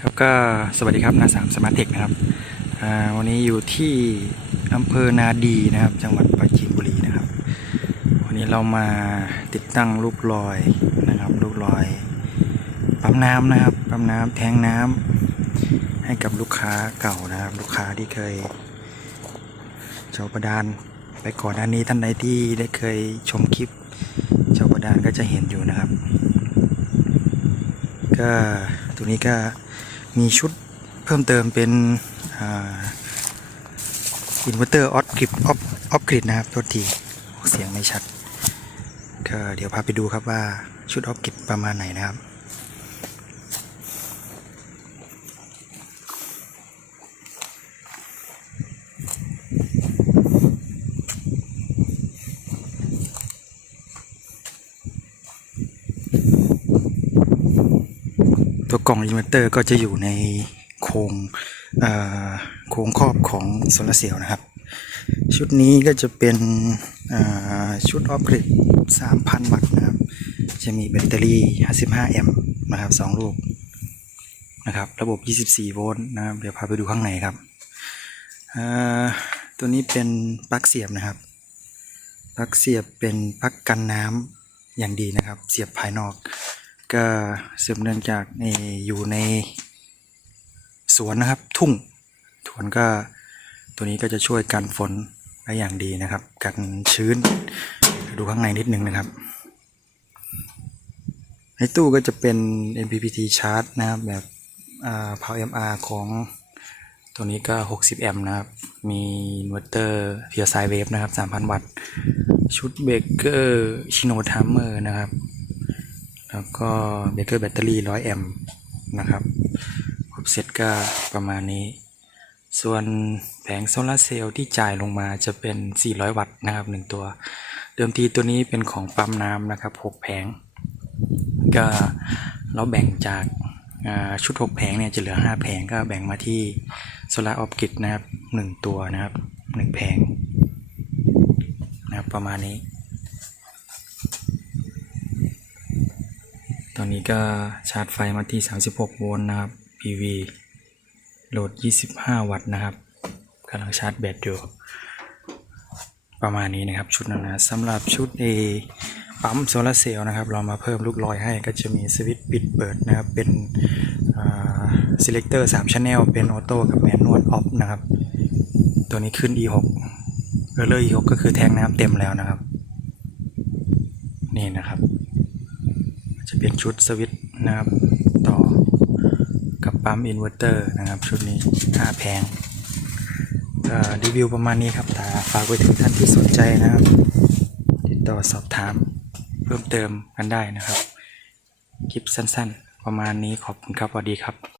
ครับก็สวัสดีครับนาสามสมาร์ทเทคนะครับวันนี้อยู่ที่อำเภอนาดีนะครับ จังหวัดปราจีนบุรีนะครับ วันนี้เรามาติดตั้งรูปรอยนะครับรูปรอยปั๊มน้ำนะครับปั๊มน้ำแทงน้ำให้กับลูกค้าเก่านะครับ ลูกค้าที่เคยเจ้าประดานไปก่อนหน้านี้ท่านใดที่ได้เคยชมคลิปเจ้าประดานก็จะเห็นอยู่นะครับ ก็ ตัวนี้ก็มีชุดเพิ่มเติมเป็นอินเวอร์เตอร์ออฟกริดออฟออฟกริดนะครับตัวทีเสียงไม่ชัดก็เดี๋ยวพาไปดูครับว่าชุดออฟกริดประมาณไหนนะครับ กล่องอินเวอร์เตอร์ก็จะอยู่ในโครงโครงครอบของโซลาร์เซลล์นะครับ ชุดนี้ก็จะเป็นชุดออฟกริด3,000 วัตต์นะครับ จะมีแบตเตอรี่ 55 แอมป์นะครับสองลูกนะครับ ระบบ 24 โวลต์นะครับ เดี๋ยวพาไปดูข้างในครับ ตัวนี้เป็นปลั๊กเสียบนะครับ ปลั๊กเสียบเป็นปลั๊กกันน้ำอย่างดีนะครับ เสียบภายนอก ก็สืบเนื่องจากในอยู่ในสวนนะครับทุ่งสวนก็ตัวนี้ก็จะช่วยกันฝนได้อย่างดีนะครับกันชื้นดูข้างในนิดนึงนะครับ ในตู้ก็จะเป็น MPPT chart นะครับแบบอ่า Power MR ของตัวนี้ก็ 60 แอมป์นะครับ มีอินเวอร์เตอร์เพียร์ไซเวฟนะครับ 3,000 วัตต์ ชุดเบเกอร์ชิโนทัมเมอร์นะครับ แล้วก็เบเกอร์แบตเตอรี่ 100 แอมป์นะครับครบเซตก็ประมาณนี้ ส่วนแผงโซลาร์เซลล์ที่จ่ายลงมาจะเป็น 400 วัตต์นะครับ 1 ตัว เดิมทีตัวนี้เป็นของปั๊มน้ำนะครับ 6 แผง ก็เราแบ่งจากชุด 6 แผงเนี่ยจะเหลือ 5 แผงก็แบ่งมาที่โซลาออฟกิดนะครับ 1 ตัวนะครับ 1 แผงนะครับประมาณนี้ อนนี้ก็ชาร์จไฟมาที่ 36 โวลต์นะครับ PV โหลด 25 วัตต์นะครับกำลังชาร์จแบตอยู่ประมาณนี้นะครับชุดนั้นนะสำหรับชุด A ปั๊มโซลาร์เซลล์นะครับ เรามาเพิ่มลูกลอยให้ก็จะมีสวิตช์ปิดเปิดนะครับ เป็นอ่า selector 3 channel เป็นออโต้กับแมนนวลออฟนะครับ ตัวนี้ขึ้น E6 เออเลอร์ E6 ก็คือแทงน้ำเต็มแล้วนะครับ นี่นะครับ เป็นชุดสวิตช์นะครับ ต่อกับปั๊มอินเวอร์เตอร์นะครับ ชุดนี้ 5 แผงรีวิวประมาณนี้ครับแต่ฝากไว้ถึงท่านที่สนใจนะครับ ติดต่อสอบถามเพิ่มเติมกันได้นะครับ คลิปสั้นๆ ประมาณนี้ขอบคุณครับสวัสดีครับ